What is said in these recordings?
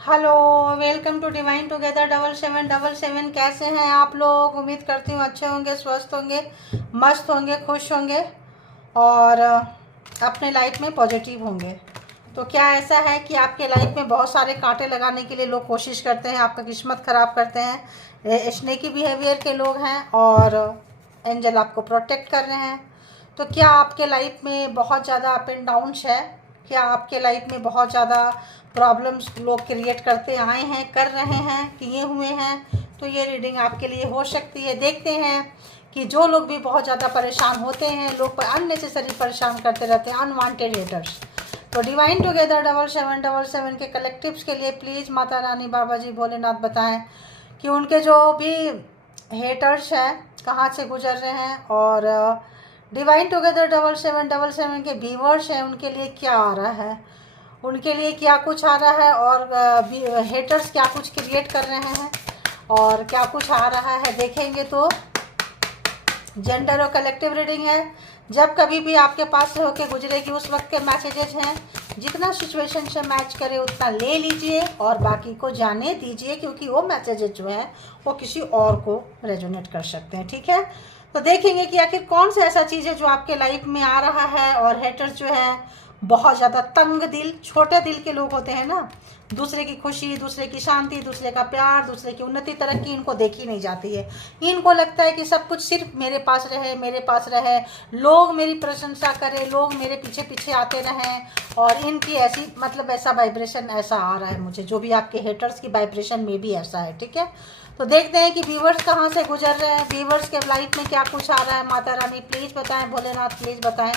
Hello, welcome to divine together 7777। कैसे हैं आप लोग? उम्मीद करती हूँ अच्छे होंगे, स्वस्थ होंगे, मस्त होंगे, खुश होंगे और अपने लाइफ में पॉजिटिव होंगे। तो क्या ऐसा है कि आपके लाइफ में बहुत सारे कांटे लगाने के लिए लोग कोशिश करते हैं, आपका किस्मत ख़राब करते हैं, स्नेकी बिहेवियर के लोग हैं और एंजल आपको प्रोटेक्ट कर रहे हैं। तो क्या आपके लाइफ में बहुत ज़्यादा अप एंड डाउन्स है? क्या आपके लाइफ में बहुत ज़्यादा प्रॉब्लम्स लोग क्रिएट करते आए हैं, कर रहे हैं, किए हुए हैं? तो ये रीडिंग आपके लिए हो सकती है। देखते हैं कि जो लोग भी बहुत ज़्यादा परेशान होते हैं, लोग अननेसेसरी परेशान करते रहते हैं, अनवांटेड हेटर्स। तो डिवाइन टुगेदर 7777 के कलेक्टिव्स के लिए प्लीज़ माता रानी, बाबा जी, भोलेनाथ बताएं कि उनके जो भी हेटर्स हैं कहाँ से गुजर रहे हैं और डिवाइन टुगेदर 7777 के व्यूअर्स हैं उनके लिए क्या आ रहा है, उनके लिए क्या कुछ आ रहा है और हेटर्स क्या कुछ क्रिएट कर रहे हैं और क्या कुछ आ रहा है देखेंगे। तो जेंडर और कलेक्टिव रीडिंग है। जब कभी भी आपके पास से होके गुजरेगी उस वक्त के मैसेजेस हैं, जितना सिचुएशन से मैच करे उतना ले लीजिए और बाकी को जाने दीजिए, क्योंकि वो मैसेजेस जो है वो किसी और को रेजोनेट कर सकते हैं। ठीक है, तो देखेंगे कि आखिर कौन सा ऐसा चीज़ है जो आपके लाइफ में आ रहा है। और हेटर्स जो है बहुत ज़्यादा तंग दिल, छोटे दिल के लोग होते हैं ना, दूसरे की खुशी, दूसरे की शांति, दूसरे का प्यार, दूसरे की उन्नति, तरक्की इनको देखी नहीं जाती है। इनको लगता है कि सब कुछ सिर्फ मेरे पास रहे, मेरे पास रहे, लोग मेरी प्रशंसा करें, लोग मेरे पीछे पीछे आते रहें। और इनकी ऐसी मतलब ऐसा वाइब्रेशन ऐसा आ रहा है मुझे, जो भी आपके हेटर्स की वाइब्रेशन में भी ऐसा है। ठीक है, तो देखते हैं कि व्यूवर्स कहाँ से गुजर रहे हैं, व्यूवर्स के लाइफ में क्या कुछ आ रहा है। माता रानी प्लीज़ बताएं, भोलेनाथ प्लीज़ बताएं,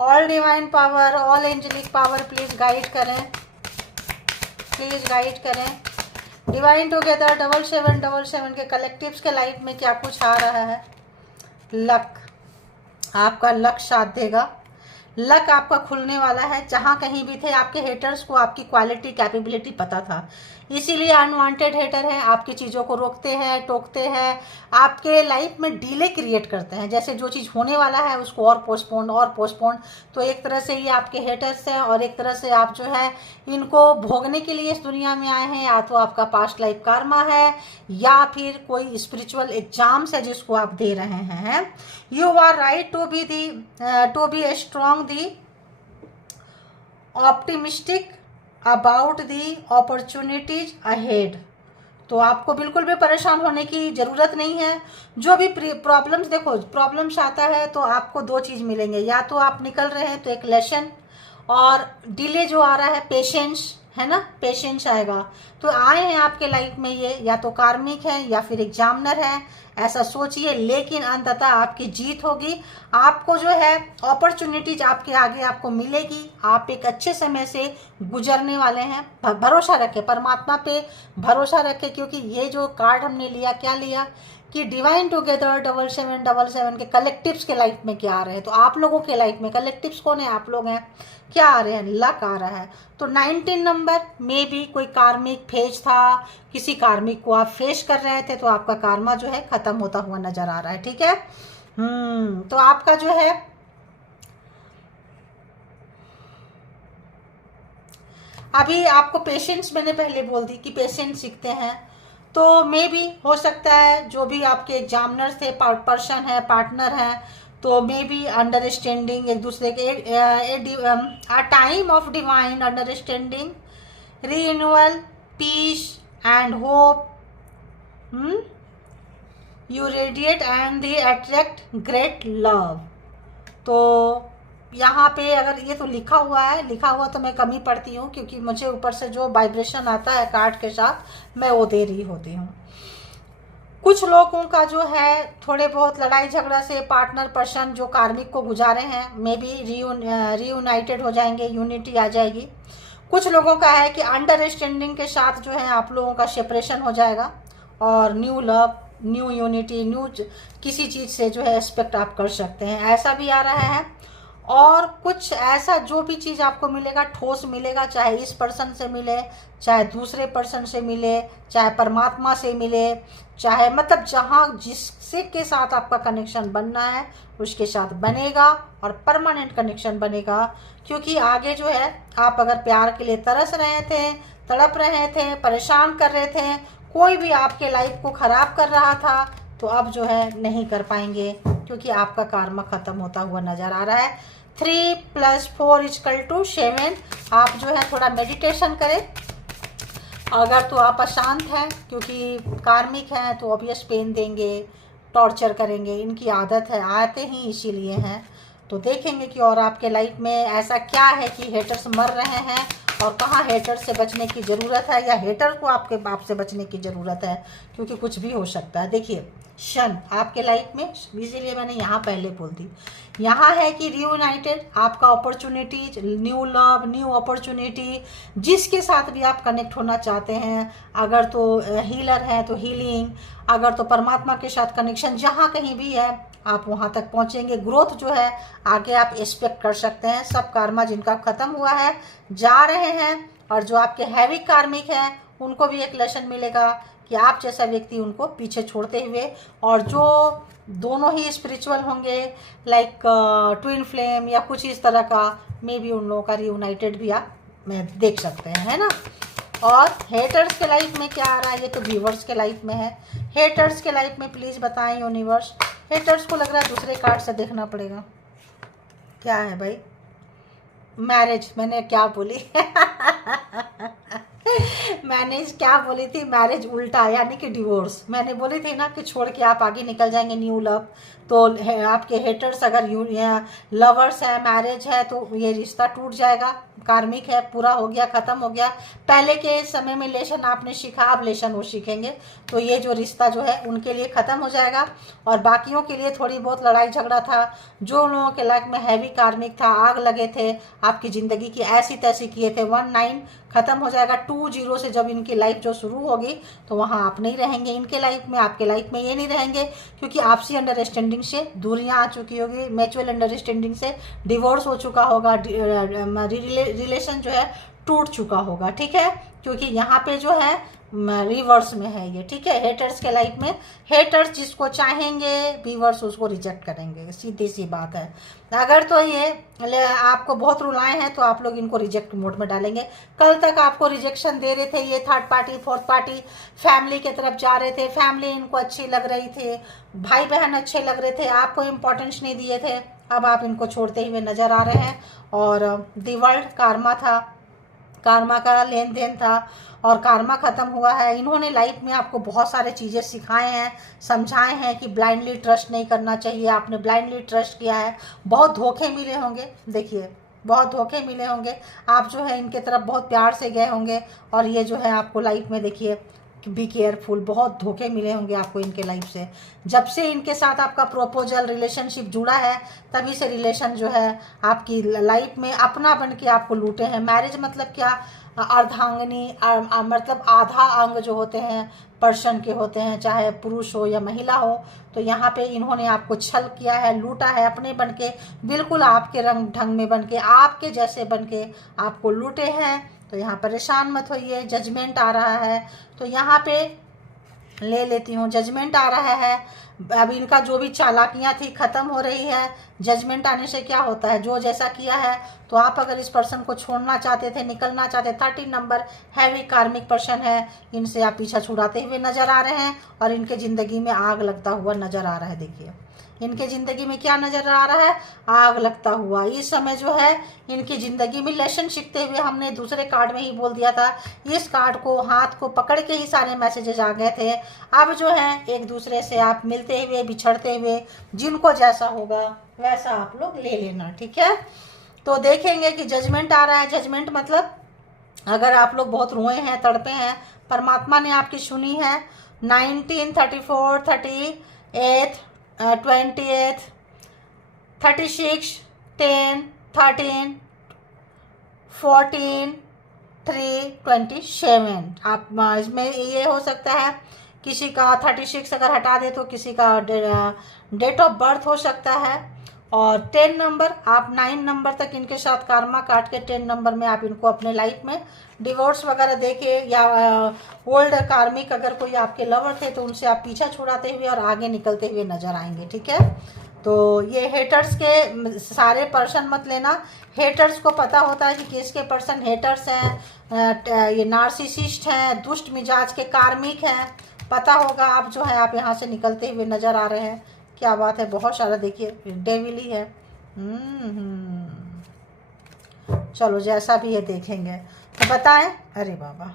all divine power, all angelic power please guide करें, प्लीज़ गाइड करें। डिवाइन टुगेदर 7777 के कलेक्टिव्स के लाइफ में क्या कुछ आ रहा है। लक, आपका लक साथ देगा, लक आपका खुलने वाला है। जहाँ कहीं भी थे आपके हेटर्स को आपकी क्वालिटी, कैपेबिलिटी पता था, इसीलिए अनवांटेड हेटर हैं, आपकी चीज़ों को रोकते हैं, टोकते हैं, आपके लाइफ में डिले क्रिएट करते हैं। जैसे जो चीज़ होने वाला है उसको और पोस्टपोन और पोस्टपोन। तो एक तरह से ये आपके हेटर्स हैं और एक तरह से आप जो है इनको भोगने के लिए इस दुनिया में आए हैं। या तो आपका पास्ट लाइफ कार्मा है या फिर कोई स्पिरिचुअल एग्जाम्स है जिसको आप दे रहे हैं। You are right to be strong the optimistic about the opportunities ahead. तो आपको बिल्कुल भी परेशान होने की ज़रूरत नहीं है। जो भी प्रॉब्लम्स, देखो प्रॉब्लम्स आता है तो आपको दो चीज़ मिलेंगे, या तो आप निकल रहे हैं तो एक लेसन, और डिले जो आ रहा है पेशेंस है ना, पेशेंस आएगा। तो आए हैं आपके लाइफ में ये या तो कार्मिक है या फिर एग्जामिनर है, ऐसा सोचिए, लेकिन अंततः आपकी जीत होगी। आपको जो है अपॉर्चुनिटीज आपके आगे आपको मिलेगी, आप एक अच्छे समय से गुजरने वाले हैं। भरोसा रखें परमात्मा पे, भरोसा रखें, क्योंकि ये जो कार्ड हमने लिया, क्या लिया कि डिवाइन टुगेदर 7777 के कलेक्टिव्स के लाइफ में क्या आ रहे हैं। तो आप लोगों के लाइफ में कलेक्टिव्स कौन है, आप लोग हैं, क्या आ रहे हैं, लक आ रहा है। तो 19 नंबर में भी कोई कार्मिक फेज था, किसी कार्मिक को आप फेस कर रहे थे, तो आपका कार्मा जो है खत्म होता हुआ नजर आ रहा है। ठीक है, तो आपका जो है अभी आपको पेशेंस, मैंने पहले बोल दी कि पेशेंस सीखते हैं। तो मे भी हो सकता है जो भी आपके एग्जामिनर्स थे, पर्सन है, पार्टनर है, तो मे बी अंडरस्टैंडिंग एक दूसरे के, a time of divine understanding, renewal, peace and hope, you radiate and they attract great love. तो यहाँ पे अगर ये तो लिखा हुआ है, लिखा हुआ तो मैं कम ही पढ़ती हूँ, क्योंकि मुझे ऊपर से जो वाइब्रेशन आता है कार्ड के साथ मैं वो दे रही होती हूँ। कुछ लोगों का जो है थोड़े बहुत लड़ाई झगड़ा से पार्टनर पर्सन जो कार्मिक को गुजारे हैं, मे बी रीयूनाइटेड हो जाएंगे, यूनिटी आ जाएगी। कुछ लोगों का है कि अंडरस्टैंडिंग के साथ जो है आप लोगों का सेपरेशन हो जाएगा और new love, new unity, new किसी चीज़ से जो है एक्सपेक्ट आप कर सकते हैं, ऐसा भी आ रहा है। और कुछ ऐसा जो भी चीज़ आपको मिलेगा ठोस मिलेगा, चाहे इस पर्सन से मिले, चाहे दूसरे पर्सन से मिले, चाहे परमात्मा से मिले, चाहे मतलब जहाँ जिससे के साथ आपका कनेक्शन बनना है उसके साथ बनेगा और परमानेंट कनेक्शन बनेगा। क्योंकि आगे जो है आप अगर प्यार के लिए तरस रहे थे, तड़प रहे थे, परेशान कर रहे थे, कोई भी आपके लाइफ को ख़राब कर रहा था, तो अब जो है नहीं कर पाएंगे, क्योंकि आपका कार्मा ख़त्म होता हुआ नज़र आ रहा है। 3 + 4 = 7। आप जो है थोड़ा मेडिटेशन करें। अगर तो आप अशांत हैं, क्योंकि कार्मिक हैं, तो ऑब्वियस पेन देंगे, टॉर्चर करेंगे, इनकी आदत है, आते ही इसीलिए हैं। तो देखेंगे कि और आपके लाइफ में ऐसा क्या है कि हेटर्स मर रहे हैं, और कहाँ हेटर से बचने की ज़रूरत है, या हेटर को आपके बाप से बचने की ज़रूरत है, क्योंकि कुछ भी हो सकता है। देखिए शन आपके लाइफ में, इसीलिए मैंने यहाँ पहले बोल दी, यहाँ है कि रियूनाइटेड, आपका opportunities, new love, new opportunity, जिसके साथ भी आप कनेक्ट होना चाहते हैं, अगर तो हीलर है तो हीलिंग, अगर तो परमात्मा के साथ कनेक्शन, जहाँ कहीं भी है आप वहाँ तक पहुँचेंगे। ग्रोथ जो है आगे आप एक्सपेक्ट कर सकते हैं। सब कार्मा जिनका ख़त्म हुआ है जा रहे हैं, और जो आपके हैवी कार्मिक हैं उनको भी एक लेसन मिलेगा कि आप जैसा व्यक्ति उनको पीछे छोड़ते हुए, और जो दोनों ही स्पिरिचुअल होंगे, लाइक ट्विन फ्लेम या कुछ इस तरह का, मे बी उन लोगों का रियूनाइटेड भी आप देख सकते हैं, है ना। और हेटर्स के लाइफ में क्या आ रहा है, ये तो व्यूवर्स के लाइफ में है। हेटर्स के लाइफ में प्लीज़ बताएं यूनिवर्स। हेटर्स को लग रहा है दूसरे कार्ड से देखना पड़ेगा, क्या है भाई। मैरिज, मैंने क्या बोली मैंने क्या बोली थी, मैरिज उल्टा, यानी कि डिवोर्स। मैंने बोली थी ना कि छोड़ के आप आगे निकल जाएंगे, न्यू लव। तो आपके हेटर्स अगर लवर्स है, मैरिज है, तो ये रिश्ता टूट जाएगा, कार्मिक है, पूरा हो गया, ख़त्म हो गया। पहले के समय में लेसन आपने सीखा, अब लेसन वो सीखेंगे, तो ये जो रिश्ता जो है उनके लिए ख़त्म हो जाएगा। और बाकियों के लिए थोड़ी बहुत लड़ाई झगड़ा था, जो लोगों के लाइफ में हैवी कार्मिक था, आग लगे थे, आपकी ज़िंदगी की ऐसी तैसी किए थे, 19 ख़त्म हो जाएगा। 20 से जब इनकी लाइफ जो शुरू होगी, तो वहाँ आप नहीं रहेंगे इनके लाइफ में, आपके लाइफ में ये नहीं रहेंगे, क्योंकि आपसी अंडरस्टैंडिंग से दूरियां आ चुकी होगी, म्यूचुअल अंडरस्टैंडिंग से डिवोर्स हो चुका होगा, रिलेशन जो है टूट चुका होगा, ठीक है। क्योंकि यहाँ पे जो है रिवर्स में है ये, ठीक है। हेटर्स के लाइफ में, हेटर्स जिसको चाहेंगे, व्यूअर्स उसको रिजेक्ट करेंगे, सीधी सी बात है। अगर तो ये आपको बहुत रुलाए हैं, तो आप लोग इनको रिजेक्ट मोड में डालेंगे। कल तक आपको रिजेक्शन दे रहे थे, ये third party, fourth party, family की तरफ जा रहे थे, फैमिली इनको अच्छी लग रही थी, भाई बहन अच्छे लग रहे थे, आपको इम्पोर्टेंस नहीं दिए थे, अब आप इनको छोड़ते हुए नज़र आ रहे हैं। और दी वर्ल्ड कार्मा था, कार्मा का लेन देन था, और कार्मा ख़त्म हुआ है। इन्होंने लाइफ में आपको बहुत सारे चीज़ें सिखाए हैं, समझाए हैं कि ब्लाइंडली ट्रस्ट नहीं करना चाहिए। आपने ब्लाइंडली ट्रस्ट किया है, बहुत धोखे मिले होंगे, देखिए बहुत धोखे मिले होंगे। आप जो है इनके तरफ बहुत प्यार से गए होंगे, और ये जो है आपको लाइफ में देखिए बी केयरफुल, बहुत धोखे मिले होंगे आपको इनके लाइफ से। जब से इनके साथ आपका प्रपोजल रिलेशनशिप जुड़ा है, तभी से रिलेशन जो है आपकी लाइफ में अपना बन के आपको लूटे हैं। मैरिज मतलब क्या, अर्धांगिनी, मतलब आधा अंग जो होते हैं पर्सन के होते हैं, चाहे पुरुष हो या महिला हो। तो यहाँ पे इन्होंने आपको छल किया है, लूटा है, अपने बन के, बिल्कुल आपके रंग ढंग में बन के, आपके जैसे बन के आपको लूटे हैं। तो यहाँ परेशान मत होइए, जजमेंट आ रहा है, तो यहाँ पे ले लेती हूँ, जजमेंट आ रहा है। अब इनका जो भी चालाकियाँ थी ख़त्म हो रही है। जजमेंट आने से क्या होता है, जो जैसा किया है, तो आप अगर इस पर्सन को छोड़ना चाहते थे, निकलना चाहते, 13 नंबर हैवी कार्मिक पर्सन है, इनसे आप पीछा छुड़ाते हुए नज़र आ रहे हैं, और इनके ज़िंदगी में आग लगता हुआ नज़र आ रहा है। देखिए इनके ज़िंदगी में क्या नज़र आ रहा है, आग लगता हुआ। इस समय जो है इनकी ज़िंदगी में लेसन सीखते हुए, हमने दूसरे कार्ड में ही बोल दिया था, इस कार्ड को हाथ को पकड़ के ही सारे मैसेजेस आ गए थे। अब जो है एक दूसरे से आप मिलते हुए, बिछड़ते हुए, जिनको जैसा होगा वैसा आप लोग ले लेना, ठीक है। तो देखेंगे कि जजमेंट आ रहा है। जजमेंट मतलब अगर आप लोग बहुत रोए हैं, तड़पे हैं, परमात्मा ने आपकी सुनी है। 19, 34, 38, 28, 36, 10, 13, 14, 3, 27। आप इसमें ये हो सकता है किसी का 36 अगर हटा दे तो किसी का डेट ऑफ बर्थ हो सकता है। और 10 नंबर, आप 9 नंबर तक इनके साथ कार्मा काट के 10 नंबर में आप इनको अपने लाइफ में डिवोर्स वगैरह देके, या ओल्ड कार्मिक अगर कोई आपके लवर थे तो उनसे आप पीछा छुड़ाते हुए और आगे निकलते हुए नजर आएंगे, ठीक है। तो ये हेटर्स के सारे पर्सन मत लेना। हेटर्स को पता होता है कि किसके पर्सन हेटर्स हैं, ये नार्सिसिस्ट हैं, दुष्ट मिजाज के कार्मिक हैं, पता होगा। आप जो है आप यहाँ से निकलते हुए नज़र आ रहे हैं। क्या बात है, बहुत सारा देखिए डेविल ही है। चलो जैसा भी है देखेंगे। तो बताएं, अरे बाबा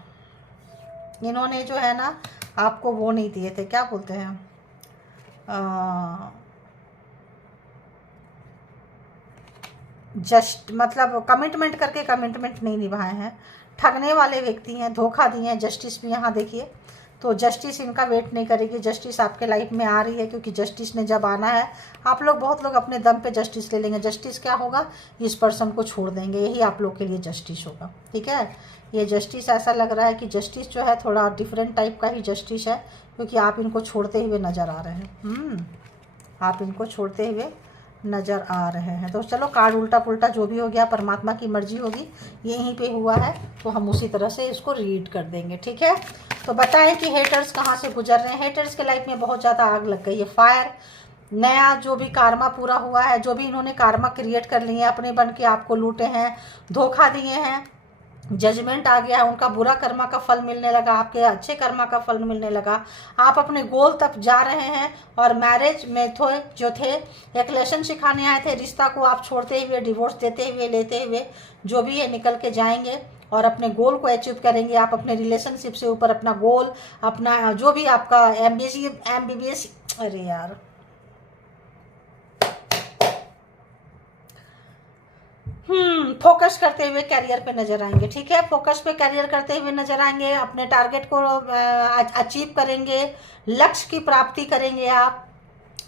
इन्होंने जो है ना आपको वो नहीं दिए थे, क्या बोलते हैं, जस्ट मतलब कमिटमेंट करके कमिटमेंट नहीं निभाए हैं, ठगने वाले व्यक्ति हैं, धोखा दिए हैं। जस्टिस भी यहाँ देखिए, तो जस्टिस इनका वेट नहीं करेगी, जस्टिस आपके लाइफ में आ रही है, क्योंकि जस्टिस ने जब आना है आप लोग, बहुत लोग अपने दम पे जस्टिस ले लेंगे। जस्टिस क्या होगा, इस पर्सन को छोड़ देंगे, यही आप लोग के लिए जस्टिस होगा। ठीक है, ये जस्टिस ऐसा लग रहा है कि जस्टिस जो है थोड़ा डिफरेंट टाइप का ही जस्टिस है, क्योंकि आप इनको छोड़ते हुए नज़र आ रहे हैं। आप इनको छोड़ते हुए नज़र आ रहे हैं। तो चलो कार्ड उल्टा पुल्टा जो भी हो गया, परमात्मा की मर्जी होगी, ये यहीं पे हुआ है, तो हम उसी तरह से इसको रीड कर देंगे। ठीक है, तो बताएं कि हेटर्स कहाँ से गुजर रहे हैं। हेटर्स के लाइफ में बहुत ज़्यादा आग लग गई है, फायर, नया जो भी कारमा पूरा हुआ है, जो भी इन्होंने कारमा क्रिएट कर लिए हैं, अपने बन के आपको लूटे हैं, धोखा दिए हैं, जजमेंट आ गया, उनका बुरा कर्मा का फल मिलने लगा, आपके अच्छे कर्मा का फल मिलने लगा, आप अपने गोल तक जा रहे हैं। और मैरिज में जो थे, एक लेसन सिखाने आए थे, रिश्ता को आप छोड़ते हुए, डिवोर्स देते हुए, लेते हुए, जो भी है निकल के जाएंगे और अपने गोल को अचीव करेंगे। आप अपने रिलेशनशिप से ऊपर अपना गोल, अपना जो भी आपका MBBS, अरे यार फोकस करते हुए कैरियर पे नजर आएंगे। ठीक है, फोकस पे कैरियर करते हुए नजर आएंगे, अपने टारगेट को अचीव करेंगे, लक्ष्य की प्राप्ति करेंगे आप।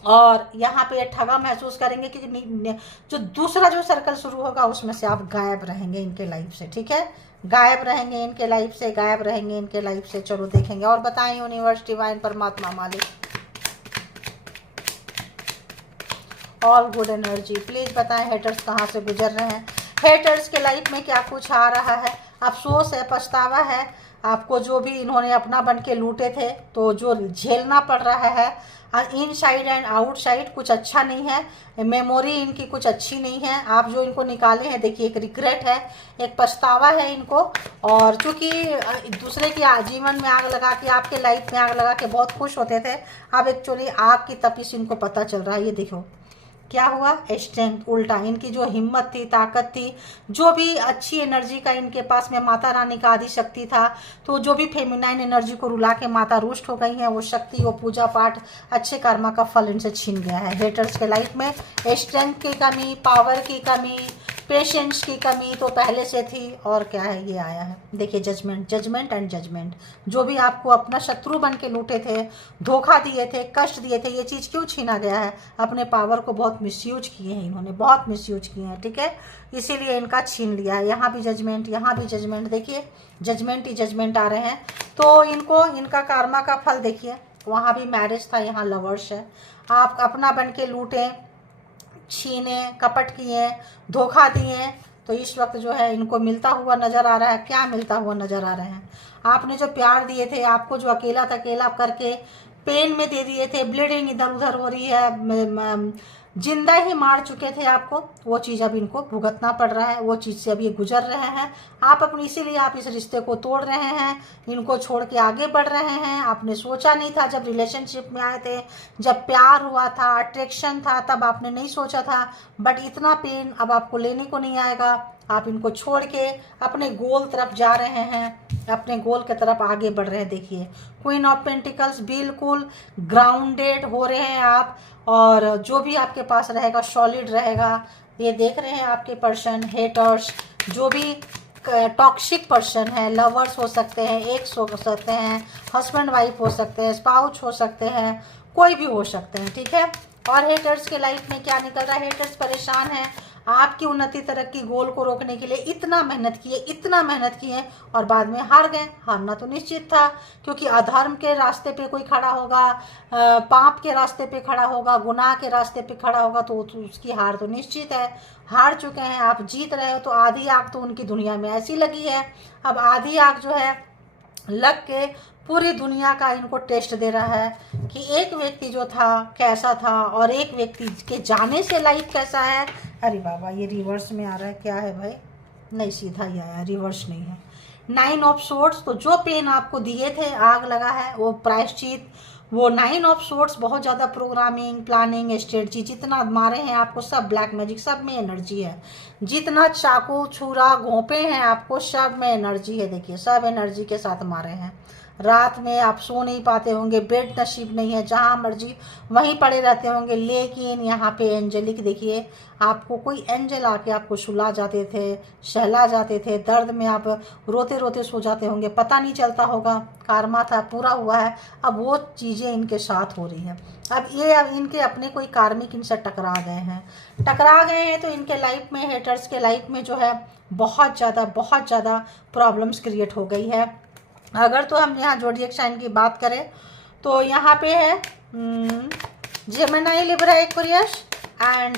और यहाँ पे ठगा महसूस करेंगे कि जो दूसरा जो सर्कल शुरू होगा उसमें से आप गायब रहेंगे इनके लाइफ से। ठीक है, गायब रहेंगे इनके लाइफ से, गायब रहेंगे इनके लाइफ से। चलो देखेंगे और बताएं यूनिवर्स, डिवाइन, परमात्मा, मालिक, ऑल गुड एनर्जी, प्लीज बताएं हेटर्स कहाँ से गुजर रहे हैं। हेटर्स के लाइफ में क्या कुछ आ रहा है, अफसोस है, पछतावा है, आपको जो भी इन्होंने अपना बन के लूटे थे, तो जो झेलना पड़ रहा है, इन साइड एंड आउटसाइड कुछ अच्छा नहीं है, मेमोरी इनकी कुछ अच्छी नहीं है। आप जो इनको निकाले हैं, देखिए एक रिग्रेट है, एक पछतावा है इनको। और चूंकि दूसरे की जीवन में आग लगा के, आपके लाइफ में आग लगा के बहुत खुश होते थे, अब एक्चुअली आग की तपिश इनको पता चल रहा है। ये देखो क्या हुआ, स्ट्रेंथ उल्टा, इनकी जो हिम्मत थी, ताकत थी, जो भी अच्छी एनर्जी का इनके पास में माता रानी का आदि शक्ति था, तो जो भी फेमिनाइन एनर्जी को रुला के माता रुष्ट हो गई है, वो शक्ति, वो पूजा पाठ, अच्छे कर्मा का फल इनसे छीन गया है। हेटर्स के लाइफ में स्ट्रेंथ की कमी, पावर की कमी, पेशेंस की कमी तो पहले से थी। और क्या है, ये आया है, देखिए जजमेंट, जजमेंट एंड जजमेंट। जो भी आपको अपना शत्रु बन के लूटे थे, धोखा दिए थे, कष्ट दिए थे, ये चीज़ क्यों छीना गया है, अपने पावर को बहुत मिसयूज किए हैं इन्होंने, बहुत मिसयूज किए हैं। ठीक है, इसीलिए इनका छीन लिया है। यहाँ भी जजमेंट, यहाँ भी जजमेंट, देखिए जजमेंट ही जजमेंट आ रहे हैं। तो इनको इनका कर्मा का फल देखिए, वहाँ भी मैरिज था, यहाँ लवर्स है। आप अपना बन के लूटे, छीने, कपट किए, धोखा दिए, तो इस वक्त जो है इनको मिलता हुआ नज़र आ रहा है। क्या मिलता हुआ नज़र आ रहे हैं, आपने जो प्यार दिए थे, आपको जो अकेला था, अकेला करके पेन में दे दिए थे, ब्लीडिंग इधर उधर हो रही है, जिंदा ही मार चुके थे आपको, वो चीज़ अब इनको भुगतना पड़ रहा है, वो चीज़ से अब ये गुजर रहे हैं। आप अपनी, इसीलिए आप इस रिश्ते को तोड़ रहे हैं, इनको छोड़ के आगे बढ़ रहे हैं। आपने सोचा नहीं था, जब रिलेशनशिप में आए थे, जब प्यार हुआ था, अट्रैक्शन था, तब आपने नहीं सोचा था, बट इतना पेन अब आपको लेने को नहीं आएगा। आप इनको छोड़ के अपने गोल तरफ जा रहे हैं, अपने गोल की तरफ आगे बढ़ रहे हैं। देखिए क्वीन ऑफ पेंटिकल्स, बिल्कुल ग्राउंडेड हो रहे हैं आप, और जो भी आपके पास रहेगा सॉलिड रहेगा। ये देख रहे हैं आपके पर्सन, हेटर्स, जो भी टॉक्सिक पर्सन है, लवर्स हो सकते हैं, एक्स हो सकते हैं, हस्बैंड वाइफ हो सकते हैं, स्पाउस हो सकते हैं, कोई भी हो सकते हैं। ठीक है, और हेटर्स के लाइफ में क्या निकल रहा है, हेटर्स परेशान है, आपकी उन्नति तरक्की गोल को रोकने के लिए इतना मेहनत किए, इतना मेहनत किए, और बाद में हार गए। हारना तो निश्चित था, क्योंकि अधर्म के रास्ते पे कोई खड़ा होगा, पाप के रास्ते पे खड़ा होगा, गुनाह के रास्ते पे खड़ा होगा, तो उसकी हार तो निश्चित है। हार चुके हैं आप, जीत रहे हो, तो आधी आग तो उनकी दुनिया में ऐसी लगी है। अब आधी आग जो है लग के पूरी दुनिया का इनको टेस्ट दे रहा है कि एक व्यक्ति जो था कैसा था और एक व्यक्ति के जाने से लाइफ कैसा है। अरे बाबा ये रिवर्स में आ रहा है, क्या है भाई, नहीं सीधा ही आया, रिवर्स नहीं है। 9 ऑफ सोर्ड्स, तो जो पेन आपको दिए थे, आग लगा है, वो प्रायश्चित, वो 9 ऑफ सोर्ड्स बहुत ज़्यादा प्रोग्रामिंग, प्लानिंग, स्ट्रेटजी, जितना मारे हैं आपको सब ब्लैक मैजिक, सब में एनर्जी है। जितना चाकू छुरा घोंपे हैं आपको, सब में एनर्जी है। देखिए सब एनर्जी के साथ मारे हैं। रात में आप सो नहीं पाते होंगे, बेड नसीब नहीं है, जहाँ मर्जी वहीं पड़े रहते होंगे, लेकिन यहाँ पे एंजेलिक देखिए, आपको कोई एंजल आके आपको सुला जाते थे, सहला जाते थे। दर्द में आप रोते रोते सो जाते होंगे, पता नहीं चलता होगा, कारमा था पूरा हुआ है। अब वो चीज़ें इनके साथ हो रही हैं। अब इनके अपने कोई कार्मिक इनसे टकरा गए हैं, तो इनके लाइफ में, हेटर्स के लाइफ में जो है बहुत ज़्यादा प्रॉब्लम्स क्रिएट हो गई है। अगर तो हम यहाँ जोडिएक साइन की बात करें तो यहाँ पे है Gemini, Libra, Aquarius and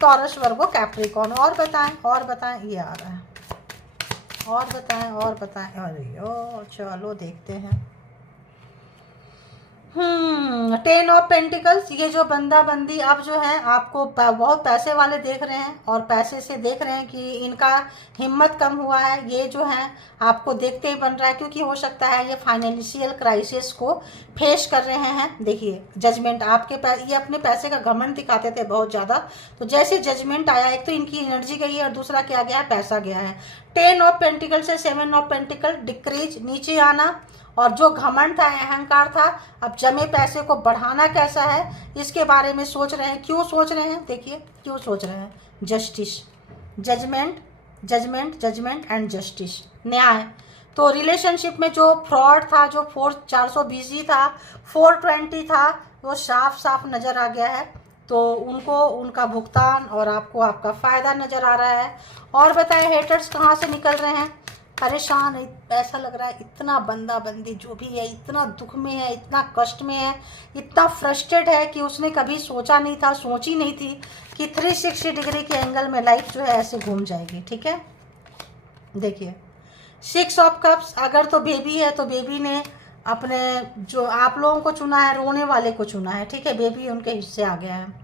taurus, Virgo, Capricorn. और बताएं ये आ रहा है, और बताएं। अरे ओ चलो देखते हैं। 10 ऑफ पेंटिकल्स, ये जो बंदा बंदी अब जो है आपको बहुत पैसे वाले देख रहे हैं, और पैसे से देख रहे हैं कि इनका हिम्मत कम हुआ है। ये जो है आपको देखते ही बन रहा है, क्योंकि हो सकता है ये फाइनेंशियल क्राइसिस को फेस कर रहे हैं। देखिए जजमेंट, ये अपने पैसे का घमंड दिखाते थे बहुत ज़्यादा, तो जैसे जजमेंट आया, एक तो इनकी एनर्जी गई है और दूसरा क्या गया है, पैसा गया है। 10 ऑफ पेंटिकल से 7 ऑफ पेंटिकल, डिक्रीज, नीचे आना, और जो घमंड था, अहंकार था, अब जमे पैसे को बढ़ाना कैसा है, इसके बारे में सोच रहे हैं। क्यों सोच रहे हैं, देखिए क्यों सोच रहे हैं। जस्टिस, जजमेंट एंड जस्टिस, न्याय। तो रिलेशनशिप में जो फ्रॉड था, जो 420 था, 420 था, वो साफ नज़र आ गया है। तो उनको उनका भुगतान और आपको आपका फ़ायदा नज़र आ रहा है। और बताएं हेटर्स कहाँ से निकल रहे हैं, परेशान है, ऐसा लग रहा है इतना बंदा बंदी जो भी है, इतना दुख में है, इतना कष्ट में है, इतना फ्रस्ट्रेट है कि उसने कभी सोची नहीं थी कि 360 डिग्री के एंगल में लाइफ जो है ऐसे घूम जाएगी। ठीक है, देखिए 6 ऑफ कप्स, अगर तो बेबी है तो बेबी ने अपने जो आप लोगों को चुना है, रोने वाले को चुना है। ठीक है, बेबी उनके हिस्से आ गया है।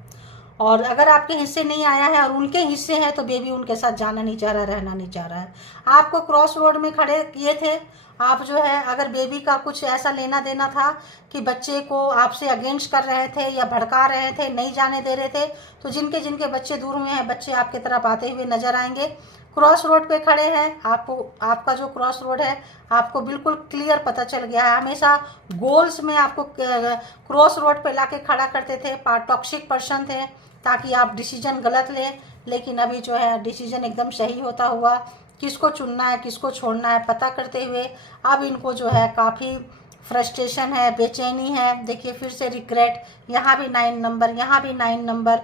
और अगर आपके हिस्से नहीं आया है और उनके हिस्से हैं तो बेबी उनके साथ जाना नहीं चाह रहा, रहना नहीं चाह रहा है। आपको क्रॉस रोड में खड़े किए थे, आप जो है अगर बेबी का कुछ ऐसा लेना देना था कि बच्चे को आपसे अगेंस्ट कर रहे थे या भड़का रहे थे, नहीं जाने दे रहे थे, तो जिनके बच्चे दूर हुए हैं, बच्चे आपकी तरफ आते हुए नजर आएंगे। क्रॉस रोड पे खड़े हैं, आपका जो क्रॉस रोड है आपको बिल्कुल क्लियर पता चल गया है। हमेशा गोल्स में आपको क्रॉस रोड पे लाके खड़ा करते थे, टॉक्सिक पर्सन थे, ताकि आप डिसीजन गलत लें, लेकिन अभी जो है डिसीजन एकदम सही होता हुआ, किसको चुनना है किसको छोड़ना है पता करते हुए, अब इनको जो है काफ़ी फ्रस्ट्रेशन है, बेचैनी है। देखिए फिर से रिग्रेट, यहाँ भी 9 नंबर, यहाँ भी 9 नंबर,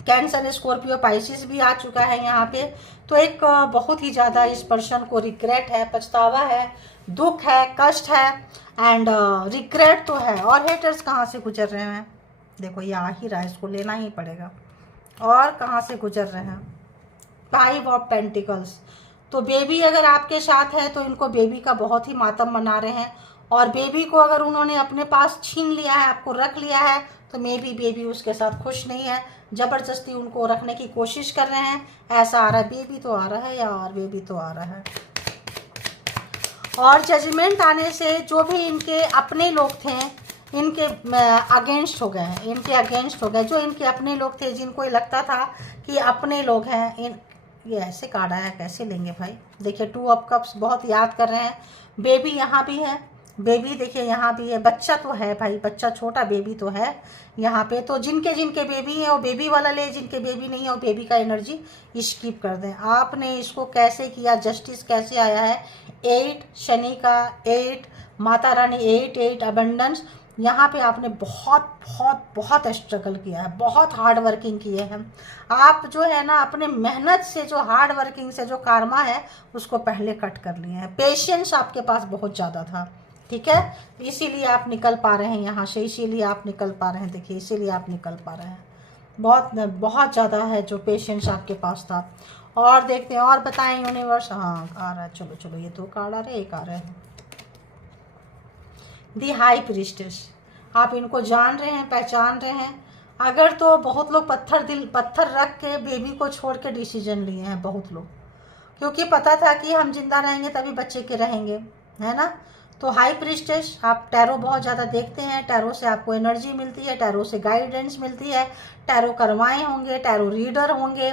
कैंसर, स्कॉर्पियो, पाइसिस भी आ चुका है यहाँ पे। तो एक बहुत ही ज़्यादा इस पर्सन को रिग्रेट है, पछतावा है, दुख है, कष्ट है एंड रिग्रेट तो है। और हेटर्स कहाँ से गुजर रहे हैं, देखो ये आ ही रहा है, इसको लेना ही पड़ेगा। और कहाँ से गुजर रहे हैं, 5 ऑफ पेंटिकल्स। तो बेबी अगर आपके साथ है तो इनको बेबी का बहुत ही मातम मना रहे हैं, और बेबी को अगर उन्होंने अपने पास छीन लिया है, आपको रख लिया है, तो मे बी बेबी उसके साथ खुश नहीं है, ज़बरदस्ती उनको रखने की कोशिश कर रहे हैं। ऐसा आ रहा है, बेबी तो आ रहा है यार, बेबी तो आ रहा है। और जजमेंट आने से जो भी इनके अपने लोग थे इनके अगेंस्ट हो गए हैं, इनके अगेंस्ट हो गए। जो इनके अपने लोग थे, जिनको ये लगता था कि अपने लोग हैं, ये ऐसे कार्ड आया, कैसे लेंगे भाई। देखिए 2 ऑफ कप्स, बहुत याद कर रहे हैं। बेबी यहाँ भी है, बेबी देखिए यहाँ भी है, बच्चा तो है भाई, बच्चा छोटा बेबी तो है यहाँ पे। तो जिनके बेबी है वो बेबी वाला ले, जिनके बेबी नहीं है वो बेबी का एनर्जी स्किप कर दें। आपने इसको कैसे किया, जस्टिस कैसे आया है, 8 शनि का 8, माता रानी 8 अबंडेंस। यहाँ पे आपने बहुत स्ट्रगल किया है, बहुत हार्ड वर्किंग किए हैं आप। जो है ना अपने मेहनत से, जो हार्ड वर्किंग से जो कारमा है उसको पहले कट कर लिए हैं। पेशेंस आपके पास बहुत ज़्यादा था, ठीक है, इसीलिए आप निकल पा रहे हैं यहाँ से, इसीलिए आप निकल पा रहे हैं। देखिए इसीलिए आप निकल पा रहे हैं, बहुत ज़्यादा है जो पेशेंस आपके पास था। और देखते हैं, और बताएं यूनिवर्स। हाँ आ रहा है, चलो ये 2 कार्ड आ रहे हैं, एक आ रहे हैं। दी हाई प्रीस्टेस। आप इनको जान रहे हैं, पहचान रहे हैं। अगर तो बहुत लोग पत्थर रख के बेबी को छोड़ के डिसीजन लिए हैं बहुत लोग, क्योंकि पता था कि हम जिंदा रहेंगे तभी बच्चे के रहेंगे, है ना। तो हाई प्रीस्टेस, आप टैरो बहुत ज़्यादा देखते हैं, टैरो से आपको एनर्जी मिलती है, टैरो से गाइडेंस मिलती है, टैरो करवाए होंगे, टैरो रीडर होंगे।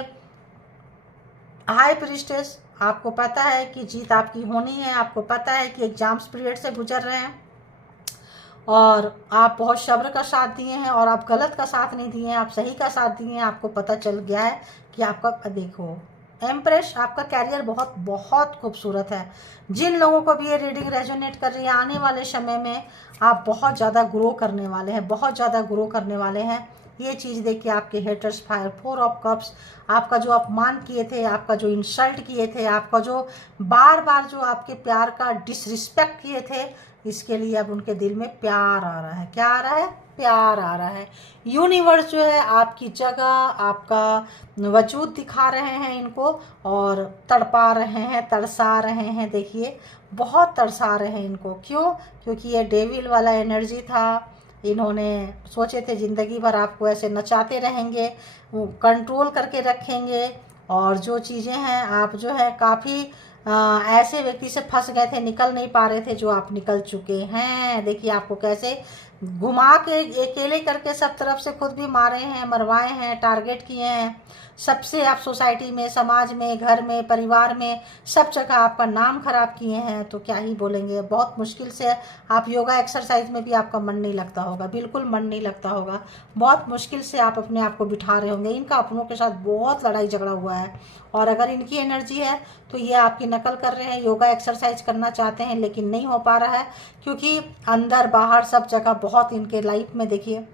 हाई प्रीस्टेस, आपको पता है कि जीत आपकी होनी है, आपको पता है कि एग्जाम्स पीरियड से गुजर रहे हैं और आप बहुत सब्र का साथ दिए हैं और आप गलत का साथ नहीं दिए हैं, आप सही का साथ दिए हैं। आपको पता चल गया है कि आपका, देखो एम्प्रेस, आपका कैरियर बहुत बहुत खूबसूरत है। जिन लोगों को भी ये रीडिंग रेजोनेट कर रही है, आने वाले समय में आप बहुत ज़्यादा ग्रो करने वाले हैं, बहुत ज़्यादा ग्रो करने वाले हैं। ये चीज़ देख के आपके हेटर्स फायर, 4 ऑफ कप्स, आपका जो अपमान किए थे, आपका जो इंसल्ट किए थे, आपका जो बार बार जो आपके प्यार का डिसरिस्पेक्ट किए थे, इसके लिए अब उनके दिल में प्यार आ रहा है। क्या आ रहा है? प्यार आ रहा है। यूनिवर्स जो है आपकी जगह, आपका वजूद दिखा रहे हैं इनको और तड़पा रहे हैं, तरसा रहे हैं। देखिए बहुत तरसा रहे हैं इनको। क्यों? क्योंकि ये डेविल वाला एनर्जी था। इन्होंने सोचे थे ज़िंदगी भर आपको ऐसे नचाते रहेंगे, वो कंट्रोल करके रखेंगे। और जो चीज़ें हैं, आप जो है काफ़ी ऐसे व्यक्ति से फंस गए थे, निकल नहीं पा रहे थे, जो आप निकल चुके हैं। देखिए आपको कैसे घुमा के अकेले करके सब तरफ से खुद भी मारे हैं, मरवाए हैं, टारगेट किए हैं। सबसे आप सोसाइटी में, समाज में, घर में, परिवार में, सब जगह आपका नाम खराब किए हैं। तो क्या ही बोलेंगे। बहुत मुश्किल से आप योगा एक्सरसाइज में भी आपका मन नहीं लगता होगा, बिल्कुल मन नहीं लगता होगा। बहुत मुश्किल से आप अपने आप को बिठा रहे होंगे। इनका अपनों के साथ बहुत लड़ाई झगड़ा हुआ है और अगर इनकी एनर्जी है तो ये आपकी नकल कर रहे हैं, योगा एक्सरसाइज करना चाहते हैं लेकिन नहीं हो पा रहा है, क्योंकि अंदर बाहर सब जगह बहुत इनके लाइफ में, देखिए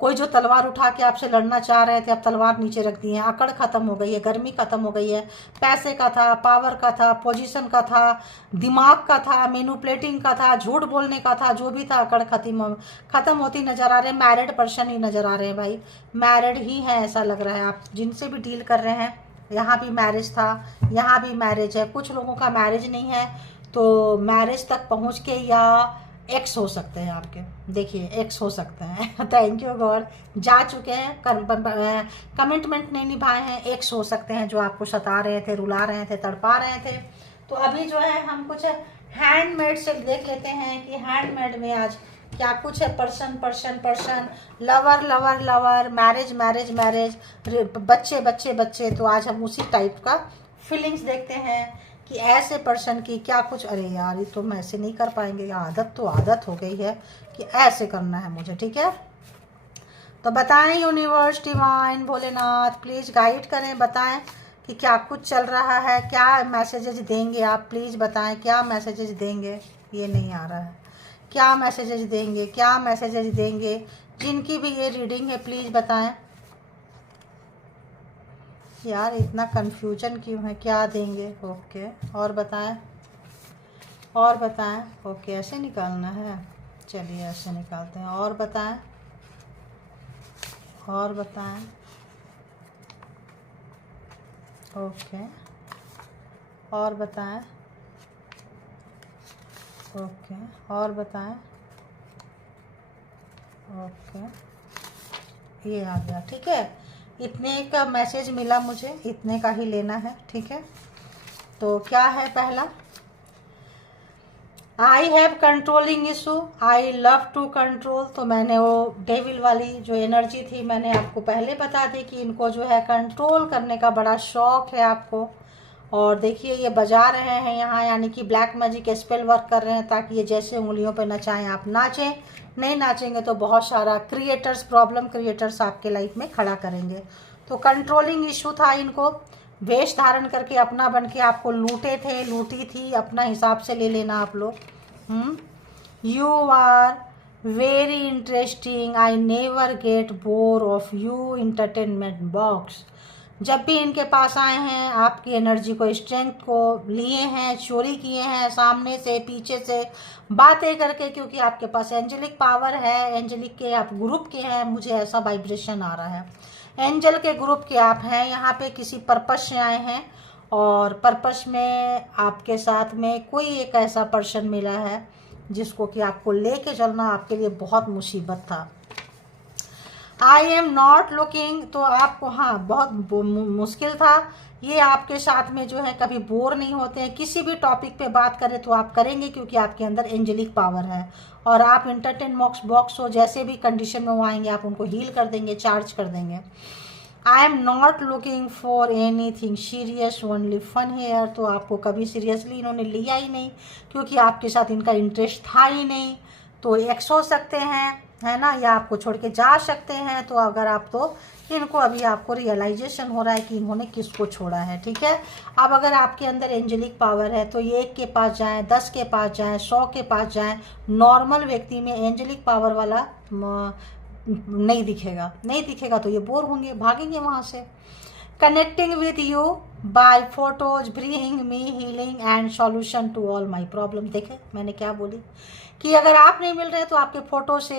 कोई जो तलवार उठा के आपसे लड़ना चाह रहे थे, अब तलवार नीचे रख दी है। अकड़ खत्म हो गई है, गर्मी खत्म हो गई है। पैसे का था, पावर का था, पोजीशन का था, दिमाग का था, मैनिपुलेटिंग का था, झूठ बोलने का था, जो भी था अकड़ खत्म होती नजर आ रहे हैं। मैरिड पर्सन ही नजर आ रहे हैं भाई, मैरिड ही है ऐसा लग रहा है। आप जिनसे भी डील कर रहे हैं, यहाँ भी मैरिज था, यहाँ भी मैरिज है। कुछ लोगों का मैरिज नहीं है तो मैरिज तक पहुँच के या एक्स हो सकते हैं आपके, देखिए एक्स हो सकते हैं। थैंक यू गॉड, जा चुके हैं, कमिटमेंट नहीं निभाए हैं, एक्स हो सकते हैं जो आपको सता रहे थे, रुला रहे थे, तड़पा रहे थे। तो अभी जो है हम कुछ हैंडमेड से देख लेते हैं कि हैंडमेड में आज क्या कुछ है। Person person person, lover lover lover, marriage marriage marriage, बच्चे बच्चे बच्चे। तो आज हम उसी टाइप का फीलिंग्स देखते हैं कि ऐसे पर्सन की क्या कुछ। अरे यार ये तो हम ऐसे नहीं कर पाएंगे, आदत तो आदत हो गई है कि ऐसे करना है मुझे, ठीक है। तो बताएं universe, divine, Bholenath, please guide करें, बताएं कि क्या कुछ चल रहा है, क्या मैसेजेस देंगे आप, प्लीज़ बताएं क्या मैसेजेस देंगे। ये नहीं आ रहा है, क्या मैसेजेस देंगे, क्या मैसेजेस देंगे। जिनकी भी ये रीडिंग है प्लीज़ बताएं। यार इतना कन्फ्यूजन क्यों है, क्या देंगे। ओके, और बताएं, और बताएं। ओके ऐसे निकालना है, चलिए ऐसे निकालते हैं। और बताएं, और बताएं। ओके, और बताएं। ओके, और बताएं। ओके, ये आ गया, ठीक है। इतने का मैसेज मिला मुझे, इतने का ही लेना है, ठीक है। तो क्या है पहला, I have controlling issue, I love to control. तो मैंने वो डेविल वाली जो एनर्जी थी मैंने आपको पहले बता दी कि इनको जो है कंट्रोल करने का बड़ा शौक है आपको। और देखिए ये बजा रहे हैं यहाँ, यानी कि ब्लैक मैजिक स्पेल वर्क कर रहे हैं ताकि ये जैसे उंगलियों पे नचाएं आप नाचें। नहीं नाचेंगे तो बहुत सारा क्रिएटर्स, प्रॉब्लम क्रिएटर्स आपके लाइफ में खड़ा करेंगे। तो कंट्रोलिंग इशू था इनको, वेश धारण करके अपना बन के आपको लूटे थे, लूटी थी, अपना हिसाब से ले लेना आप लोग। You are very interesting, I never get bore of you, entertainment box. जब भी इनके पास आए हैं आपकी एनर्जी को, स्ट्रेंथ को लिए हैं, चोरी किए हैं, सामने से पीछे से बातें करके, क्योंकि आपके पास एंजेलिक पावर है, एंजेलिक के आप ग्रुप के हैं, मुझे ऐसा वाइब्रेशन आ रहा है। एंजल के ग्रुप के आप हैं, यहाँ पे किसी पर्पस से आए हैं और पर्पस में आपके साथ में कोई एक ऐसा पर्सन मिला है जिसको कि आपको लेके चलना आपके लिए बहुत मुसीबत था। आई एम नॉट लुकिंग, तो आपको हाँ बहुत मुश्किल था। ये आपके साथ में जो है कभी बोर नहीं होते हैं, किसी भी टॉपिक पे बात करें तो आप करेंगे क्योंकि आपके अंदर एंजेलिक पावर है और आप इंटरटेन बॉक्स हो जैसे भी कंडीशन में वो आएंगे आप उनको हील कर देंगे, चार्ज कर देंगे। I am not looking for anything serious only fun here, तो आपको कभी सीरियसली इन्होंने लिया ही नहीं क्योंकि आपके साथ इनका इंटरेस्ट था ही नहीं। तो एक्स हो सकते हैं, है ना, या आपको छोड़ के जा सकते हैं। तो अगर आप तो इनको अभी आपको रियलाइजेशन हो रहा है कि इन्होंने किसको छोड़ा है, ठीक है। अब अगर आपके अंदर एंजेलिक पावर है तो ये 1 के पास जाएं, 10 के पास जाएं, 100 के पास जाएं, नॉर्मल व्यक्ति में एंजेलिक पावर वाला नहीं दिखेगा तो ये बोर होंगे, भागेंगे वहाँ से। Connecting with you by photos bring me healing and solution to all my problem. देखे मैंने क्या बोली कि अगर आप नहीं मिल रहे तो आपके फोटो से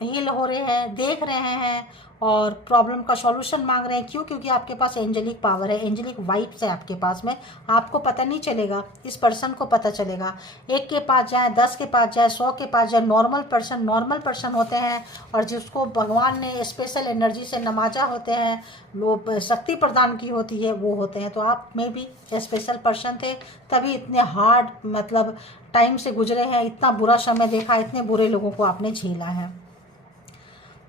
हील हो रहे हैं, देख रहे हैं और प्रॉब्लम का सॉल्यूशन मांग रहे हैं। क्यों? क्योंकि आपके पास एंजेलिक पावर है, एंजेलिक वाइब्स है आपके पास में। आपको पता नहीं चलेगा, इस पर्सन को पता चलेगा। 1 के पास जाए, 10 के पास जाए, 100 के पास जाए, नॉर्मल पर्सन होते हैं और जिसको भगवान ने स्पेशल एनर्जी से नवाजा होते हैं, वो शक्ति प्रदान की होती है, वो होते हैं। तो आप में भी स्पेशल पर्सन थे, तभी इतने हार्ड मतलब टाइम से गुजरे हैं, इतना बुरा समय देखा, इतने बुरे लोगों को आपने झेला है।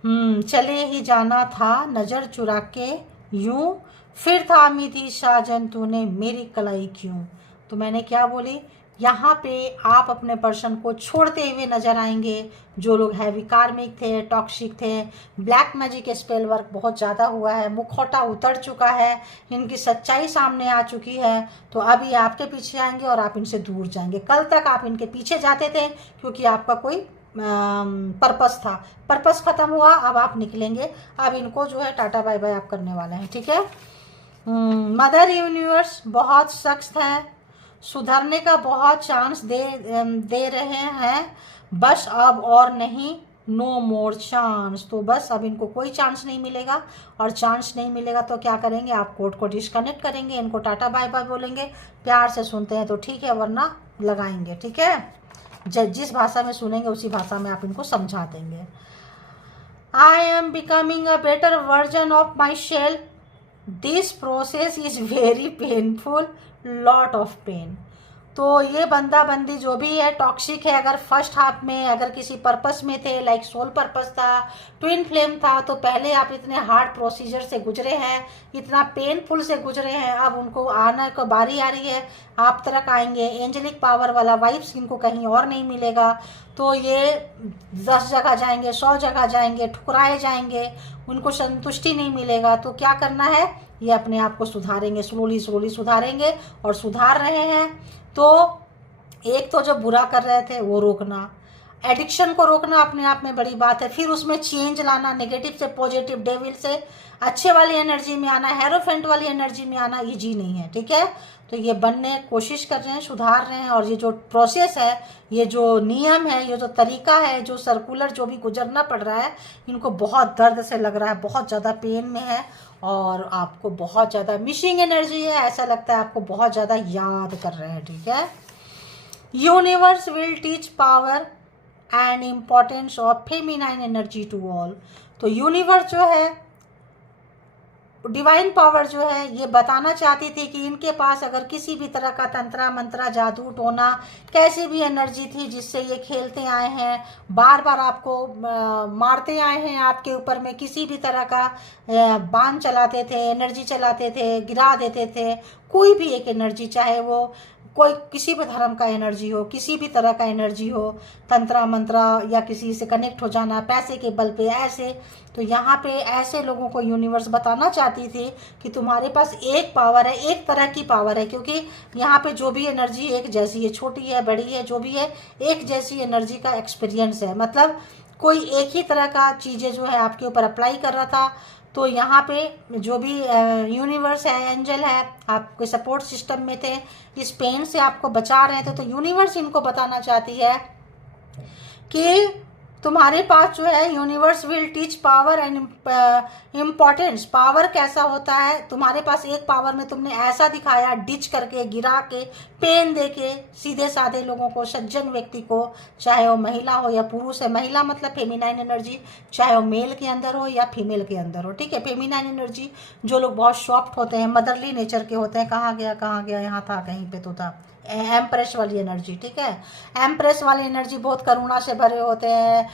चले ही जाना था नजर चुरा के यूं, फिर थामी थी साजन तूने मेरी कलाई क्यों। तो मैंने क्या बोली, यहाँ पे आप अपने पर्सन को छोड़ते हुए नजर आएंगे। जो लोग हैवी कार्मिक थे, टॉक्सिक थे, ब्लैक मैजिक स्पेल वर्क बहुत ज़्यादा हुआ है, मुखौटा उतर चुका है, इनकी सच्चाई सामने आ चुकी है, तो अब ये आपके पीछे आएंगे और आप इनसे दूर जाएंगे। कल तक आप इनके पीछे जाते थे क्योंकि आपका कोई पर्पस था, पर्पस खत्म हुआ, अब आप निकलेंगे। अब इनको जो है टाटा बाय बाय आप करने वाले हैं, ठीक है। मदर यूनिवर्स बहुत सख्त है, सुधरने का बहुत चांस दे रहे हैं, बस अब और नहीं, नो मोर चांस। तो बस अब इनको कोई चांस नहीं मिलेगा और चांस नहीं मिलेगा तो क्या करेंगे, आप कोर्ट को डिस्कनेक्ट करेंगे, इनको टाटा बाय बाय बोलेंगे। प्यार से सुनते हैं तो ठीक है, वरना लगाएंगे, ठीक है। जिस भाषा में सुनेंगे उसी भाषा में आप इनको समझा देंगे। I am becoming a better version of myself, this process is very painful, lot of pain. तो ये बंदा बंदी जो भी है टॉक्सिक है। अगर फर्स्ट हाफ में अगर किसी पर्पस में थे, लाइक सोल पर्पस था, ट्विन फ्लेम था, तो पहले आप इतने हार्ड प्रोसीजर से गुजरे हैं, इतना पेनफुल से गुजरे हैं, अब उनको आने को बारी आ रही है, आप तरफ आएंगे। एंजेलिक पावर वाला वाइब्स इनको कहीं और नहीं मिलेगा, तो ये 10 जगह जाएंगे, 100 जगह जाएंगे, ठुकराए जाएंगे, उनको संतुष्टि नहीं मिलेगा। तो क्या करना है, ये अपने आप को सुधारेंगे, स्लोली सुधारेंगे और सुधार रहे हैं। तो एक तो जो बुरा कर रहे थे वो रोकना, एडिक्शन को रोकना अपने आप में बड़ी बात है। फिर उसमें चेंज लाना, नेगेटिव से पॉजिटिव, डेविल से अच्छे वाली एनर्जी में आना, हेरोफेंट वाली एनर्जी में आना ईजी नहीं है, ठीक है। तो ये बनने कोशिश कर रहे हैं, सुधार रहे हैं। और ये जो प्रोसेस है, ये जो नियम है, ये जो तरीका है, जो सर्कुलर जो भी गुजरना पड़ रहा है, इनको बहुत दर्द से लग रहा है, बहुत ज़्यादा पेन में है और आपको बहुत ज़्यादा मिसिंग एनर्जी है। ऐसा लगता है आपको बहुत ज़्यादा याद कर रहे हैं, ठीक है। Universe will teach power and importance of feminine energy to all. तो यूनिवर्स जो है, डिवाइन पावर जो है, ये बताना चाहती थी कि इनके पास अगर किसी भी तरह का तंत्रा मंत्रा, जादू टोना, कैसी भी एनर्जी थी जिससे ये खेलते आए हैं, बार बार आपको मारते आए हैं, आपके ऊपर में किसी भी तरह का बाण चलाते थे, एनर्जी चलाते थे, गिरा देते थे, कोई भी एक एनर्जी, चाहे वो कोई किसी भी धर्म का एनर्जी हो, किसी भी तरह का एनर्जी हो, तंत्रा मंत्रा या किसी से कनेक्ट हो जाना पैसे के बल पे, ऐसे। तो यहाँ पे ऐसे लोगों को यूनिवर्स बताना चाहती थी कि तुम्हारे पास एक पावर है, एक तरह की पावर है, क्योंकि यहाँ पे जो भी एनर्जी एक जैसी है, छोटी है बड़ी है, जो भी है एक जैसी एनर्जी का एक्सपीरियंस है। मतलब कोई एक ही तरह का चीज़ें जो है आपके ऊपर अप्लाई कर रहा था। तो यहाँ पे जो भी यूनिवर्स है, एंजल है, आपके सपोर्ट सिस्टम में थे, इस पेन से आपको बचा रहे थे। तो यूनिवर्स इनको बताना चाहती है कि तुम्हारे पास जो है universe will teach power and importance. Power कैसा होता है, तुम्हारे पास एक पावर में तुमने ऐसा दिखाया, डिच करके, गिरा के, पेन दे के सीधे साधे लोगों को, सज्जन व्यक्ति को, चाहे वो महिला हो या पुरुष है, महिला मतलब फेमिनाइन एनर्जी, चाहे वो मेल के अंदर हो या फीमेल के अंदर हो, ठीक है। फेमिनाइन एनर्जी जो लोग बहुत सॉफ्ट होते हैं, मदरली नेचर के होते हैं, कहाँ गया, यहाँ था, कहीं पे तो था, एम्प्रेस वाली एनर्जी, ठीक है। एम्प्रेस वाली एनर्जी बहुत करुणा से भरे होते हैं,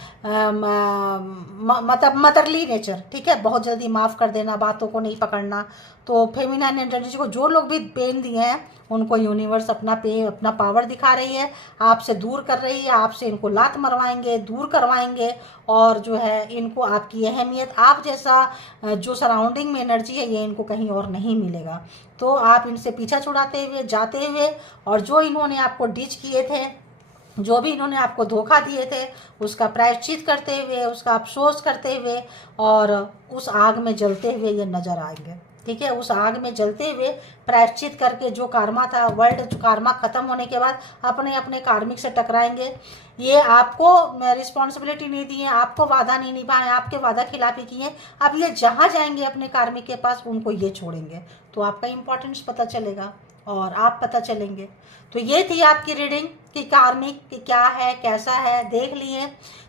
मतलब मदरली नेचर, ठीक है, बहुत जल्दी माफ़ कर देना, बातों को नहीं पकड़ना। तो फेमिनाइन एनर्जी को जो लोग भी पेन दिए हैं उनको यूनिवर्स अपना पावर दिखा रही है, आपसे दूर कर रही है, आपसे इनको लात मरवाएंगे, दूर करवाएंगे, और जो है इनको आपकी अहमियत, आप जैसा जो सराउंडिंग में एनर्जी है ये इनको कहीं और नहीं मिलेगा। तो आप इनसे पीछा छुड़ाते हुए जाते हुए, और जो इन्होंने आपको डिच किए थे, जो भी इन्होंने आपको धोखा दिए थे, उसका प्रायश्चित करते हुए, उसका अफसोस करते हुए, और उस आग में जलते हुए ये नजर आएंगे, ठीक है। उस आग में जलते हुए प्रायश्चित करके, जो कार्मा था, वर्ल्ड कार्मा खत्म होने के बाद अपने अपने कार्मिक से टकराएंगे। ये आपको रिस्पॉन्सिबिलिटी नहीं दी है, आपको वादा नहीं निभाए, आपके वादा खिलाफी किए, अब ये जहाँ जाएंगे अपने कार्मिक के पास उनको ये छोड़ेंगे, तो आपका इम्पोर्टेंस पता चलेगा और आप पता चलेंगे। तो ये थी आपकी रीडिंग कि कार्मिक कि क्या है, कैसा है, देख लिए।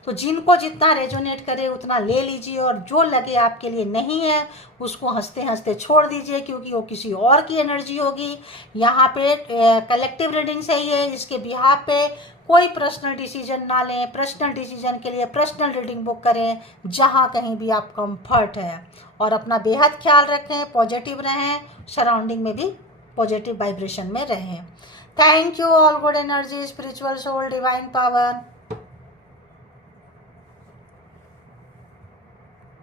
तो जिनको जितना रेजोनेट करे उतना ले लीजिए, और जो लगे आपके लिए नहीं है उसको हंसते हंसते छोड़ दीजिए, क्योंकि वो किसी और की एनर्जी होगी। यहाँ पे कलेक्टिव रीडिंग सही है, इसके बिहाफ पे कोई पर्सनल डिसीजन ना लें। पर्सनल डिसीजन के लिए पर्सनल रीडिंग बुक करें जहाँ कहीं भी आप कंफर्ट है, और अपना बेहद ख्याल रखें, पॉजिटिव रहें, सराउंडिंग में भी पॉजिटिव वाइब्रेशन में रहें। Thank you all good energy, spiritual soul, divine power.